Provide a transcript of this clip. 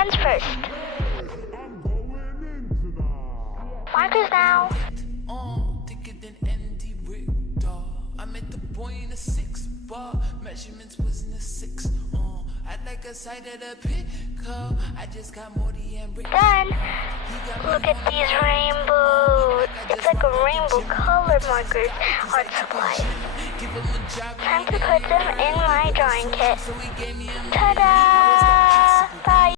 pens first. Markers now. Thicker than Andy Richter. I met the boy in a 6-bar. Measurements was in a 6. I'd like a side of the pickup. I just got Morty and Rick. Done. Look at these rainbows. It's like a rainbow colored markers. Art supplies. Time to put them in my drawing kit. Ta-da! Bye.